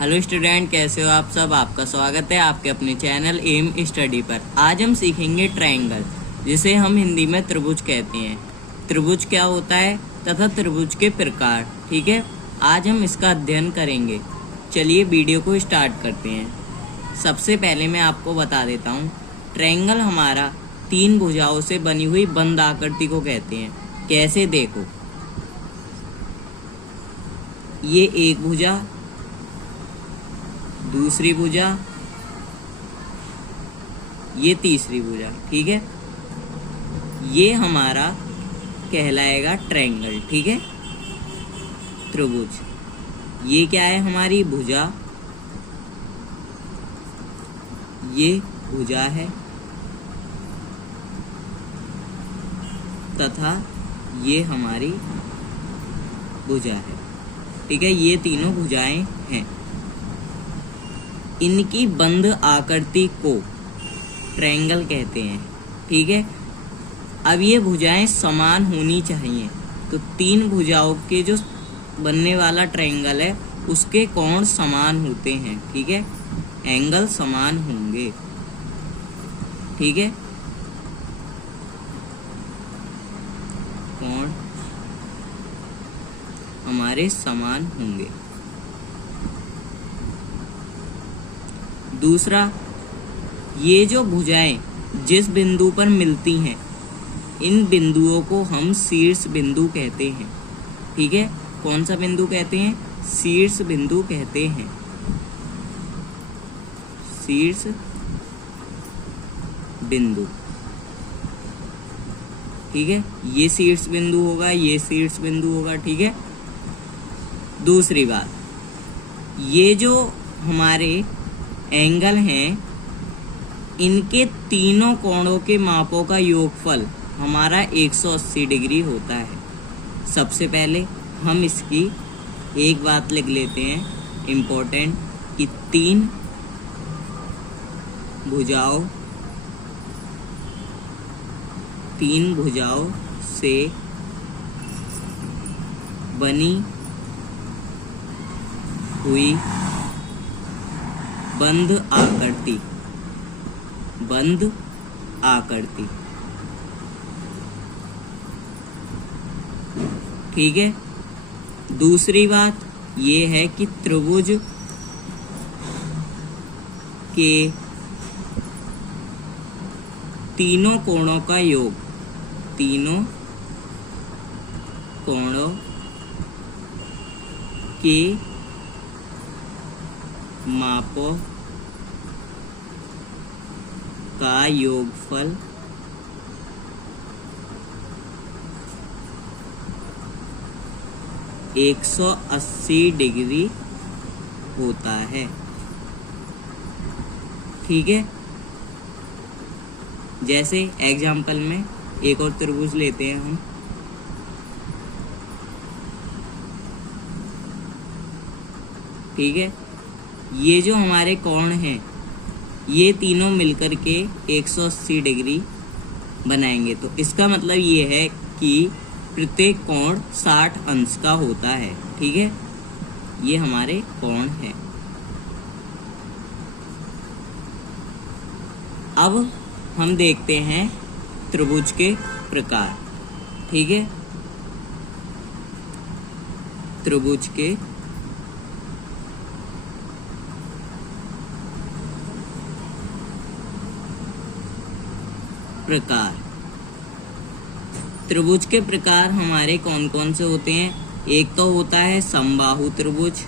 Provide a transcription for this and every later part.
Hello student, कैसे हो आप सब। आपका स्वागत है आपके अपने चैनल एम स्टडी पर। आज हम सीखेंगे ट्रायंगल, जिसे हम हिंदी में त्रिभुज कहते हैं। त्रिभुज क्या होता है तथा त्रिभुज के प्रकार, ठीक है, आज हम इसका अध्ययन करेंगे। चलिए वीडियो को स्टार्ट करते हैं। सबसे पहले मैं आपको बता देता हूँ, ट्रायंगल हमारा 3 भुजाओं से बनी हुई बंद आकृति को कहते हैं। कैसे, देखो, ये एक भुजा, दूसरी भुजा, ये तीसरी भुजा, ठीक है। ये हमारा कहलाएगा ट्रायंगल, ठीक है, त्रिभुज। ये क्या है, हमारी भुजा, ये भुजा है तथा ये हमारी भुजा है, ठीक है। ये तीनों भुजाएं हैं। इनकी बंद आकृति को ट्रायंगल कहते हैं, ठीक है। अब ये भुजाएं समान होनी चाहिए, तो 3 भुजाओं के जो बनने वाला ट्रायंगल है उसके कोण समान होते हैं, ठीक है, एंगल समान होंगे, ठीक है। कोण हमारे समान होंगे। दूसरा, ये जो भुजाएं जिस बिंदु पर मिलती हैं, इन बिंदुओं को हम शीर्ष बिंदु कहते हैं, ठीक है। कौन सा बिंदु कहते हैं? शीर्ष बिंदु कहते हैं, शीर्ष बिंदु, ठीक है। ये शीर्ष बिंदु होगा, ये शीर्ष बिंदु होगा, ठीक है। दूसरी बात, ये जो हमारे एंगल हैं, इनके तीनों कोणों के मापों का योगफल हमारा 180 डिग्री होता है। सबसे पहले हम इसकी एक बात लिख लेते हैं इम्पोर्टेंट, कि 3 भुजाओं से बनी हुई बंद आकृति, ठीक है। दूसरी बात ये है कि त्रिभुज के तीनों कोणों का योग, तीनों कोणों के मापों का योगफल 180 डिग्री होता है, ठीक है। जैसे एग्जाम्पल में एक और त्रिभुज लेते हैं हम, ठीक है। ये जो हमारे कोण हैं, ये तीनों मिलकर के 180 डिग्री बनाएंगे। तो इसका मतलब ये है कि प्रत्येक कोण 60 अंश का होता है, ठीक है। ये हमारे कोण है। अब हम देखते हैं त्रिभुज के प्रकार, ठीक है। त्रिभुज के प्रकार, त्रिभुज के प्रकार हमारे कौन कौन से होते हैं? एक तो होता है समबाहु त्रिभुज,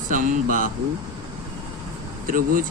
समबाहु त्रिभुज,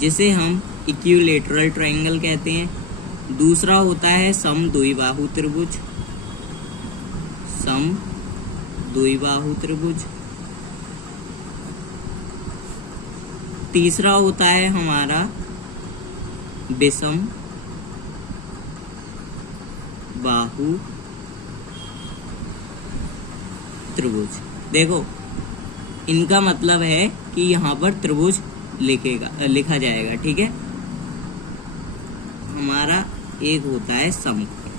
जिसे हम इक्विलैटरल ट्रायंगल कहते हैं। दूसरा होता है समद्विबाहु त्रिभुज, समद्विबाहु त्रिभुज। तीसरा होता है हमारा विषम बाहु त्रिभुज। देखो, इनका मतलब है कि यहाँ पर त्रिभुज लिखा जाएगा, ठीक है। हमारा एक होता है समकोण,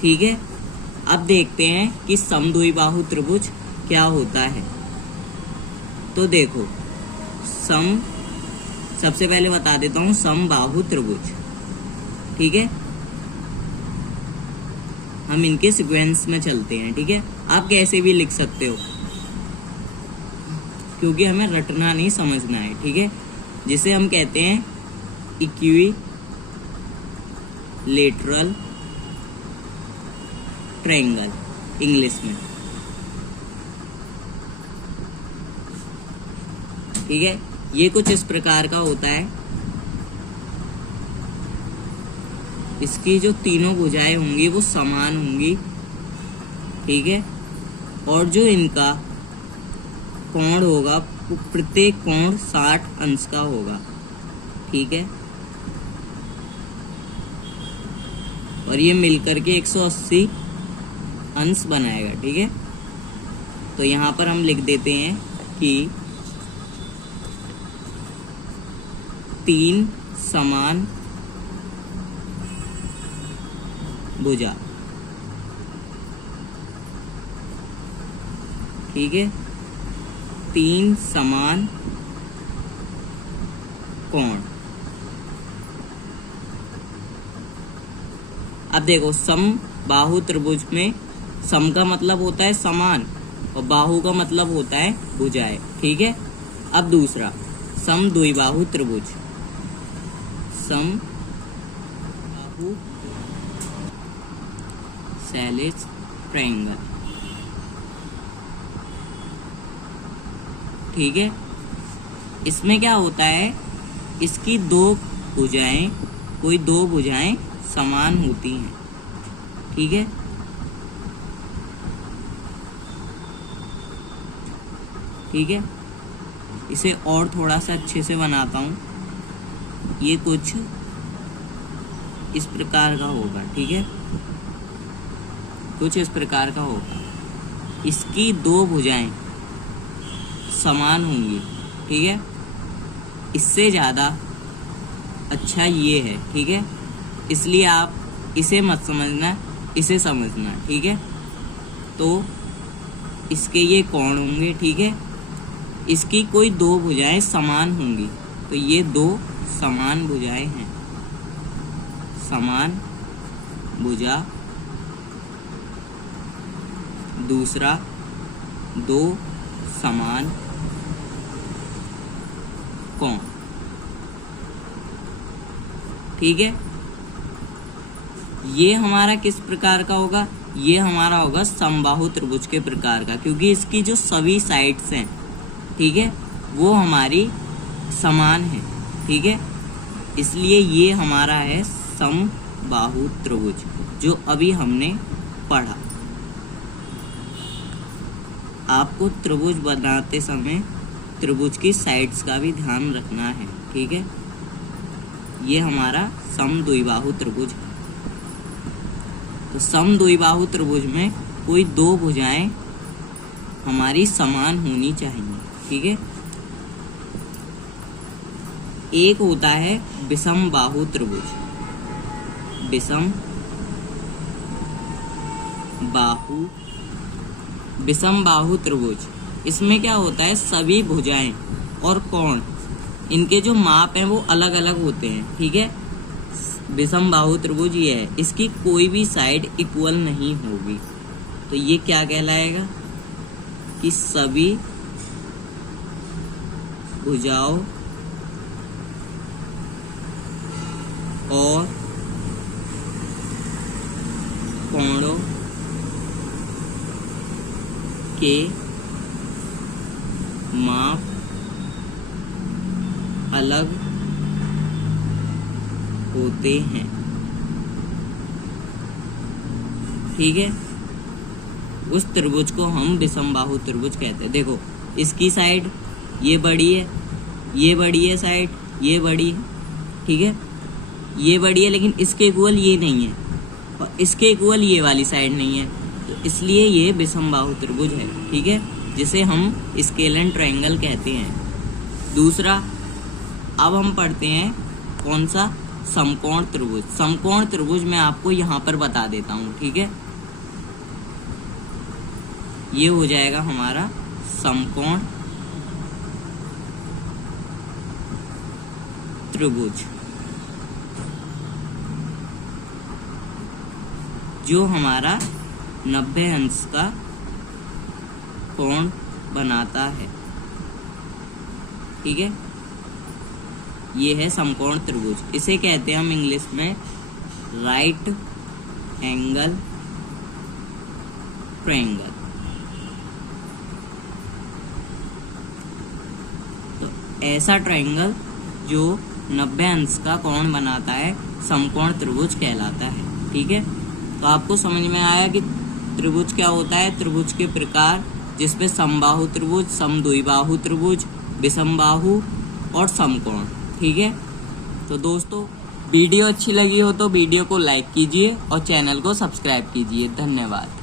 ठीक है। अब देखते हैं कि समद्विबाहु त्रिभुज क्या होता है। तो देखो, सबसे पहले बता देता हूँ समबाहु त्रिभुज, ठीक है। हम इनके सीक्वेंस में चलते हैं, ठीक है। आप कैसे भी लिख सकते हो, क्योंकि हमें रटना नहीं, समझना है, ठीक है। जिसे हम कहते हैं इक्विलेटरल ट्रायंगल इंग्लिश में, ठीक है। ये कुछ इस प्रकार का होता है। इसकी जो तीनों भुजाएं होंगी वो समान होंगी, ठीक है। और जो इनका कोण होगा वो प्रत्येक कोण 60 अंश का होगा, ठीक है। और ये मिलकर के 180 अंश बनाएगा, ठीक है। तो यहाँ पर हम लिख देते हैं कि 3 समान भुजा, ठीक है। 3 समान कोण। अब देखो, समबाहु त्रिभुज में सम का मतलब होता है समान और बाहु का मतलब होता है भुजाएं, ठीक है। अब दूसरा समद्विबाहु त्रिभुज, समबाहु सैलिस ट्रायंगल, ठीक है। इसमें क्या होता है, इसकी कोई दो भुजाएं समान होती हैं, ठीक है। ठीक है, इसे और थोड़ा सा अच्छे से बनाता हूँ। ये कुछ इस प्रकार का होगा, ठीक है। कुछ इस प्रकार का होगा। इसकी दो भुजाएं समान होंगी, ठीक है। इससे ज़्यादा अच्छा ये है, ठीक है। इसलिए आप इसे मत समझना, इसे समझना, ठीक है। तो इसके ये कोण होंगे, ठीक है। इसकी कोई दो भुजाएं समान होंगी, तो ये दो समान भुजाएं हैं। समान भुजा, दूसरा दो समान कोण, ठीक है। ये हमारा किस प्रकार का होगा, ये हमारा होगा समबाहु त्रिभुज के प्रकार का, क्योंकि इसकी जो सभी साइड्स हैं, ठीक है, वो हमारी समान है, ठीक है। इसलिए ये हमारा है समबाहु त्रिभुज, जो अभी हमने पढ़ा। आपको त्रिभुज बनाते समय त्रिभुज की साइड्स का भी ध्यान रखना है, ठीक है। ये हमारा समद्विबाहु त्रिभुज है। तो समद्विबाहु त्रिभुज में कोई दो भुजाएं हमारी समान होनी चाहिए, ठीक है। एक होता है विषमबाहु त्रिभुज, विषमबाहु त्रिभुज। इसमें क्या होता है, सभी भुजाएं और कोण, इनके जो माप हैं वो अलग अलग होते हैं, ठीक है। विषमबाहु त्रिभुज ये है, इसकी कोई भी साइड इक्वल नहीं होगी। तो ये क्या कहलाएगा कि सभी भुजाओं और कोणों के माप अलग होते हैं, ठीक है। उस त्रिभुज को हम विषमबाहु त्रिभुज कहते हैं। देखो, इसकी साइड ये बड़ी है, ये बड़ी है साइड, ये बड़ी है, ठीक है। ये बड़ी है, लेकिन इसके इक्वल ये नहीं है और इसके इक्वल ये वाली साइड नहीं है, तो इसलिए ये विषमबाहु त्रिभुज है, ठीक है, जिसे हम स्केलन ट्रायंगल कहते हैं। दूसरा, अब हम पढ़ते हैं कौन सा, समकोण त्रिभुज। समकोण त्रिभुज मैं आपको यहाँ पर बता देता हूँ, ठीक है। ये हो जाएगा हमारा समकोण त्रिभुज, जो हमारा 90 अंश का कोण बनाता है। ठीक है, ये है समकोण त्रिभुज। इसे कहते हैं हम इंग्लिश में राइट एंगल ट्रायंगल। तो ऐसा ट्रायंगल जो 90 अंश का कोण बनाता है समकोण त्रिभुज कहलाता है। ठीक है, तो आपको समझ में आया कि त्रिभुज क्या होता है, त्रिभुज के प्रकार, जिसमें समबाहु त्रिभुज, समद्विबाहु त्रिभुज, विषमबाहु और समकोण। ठीक है, तो दोस्तों वीडियो अच्छी लगी हो तो वीडियो को लाइक कीजिए और चैनल को सब्सक्राइब कीजिए। धन्यवाद।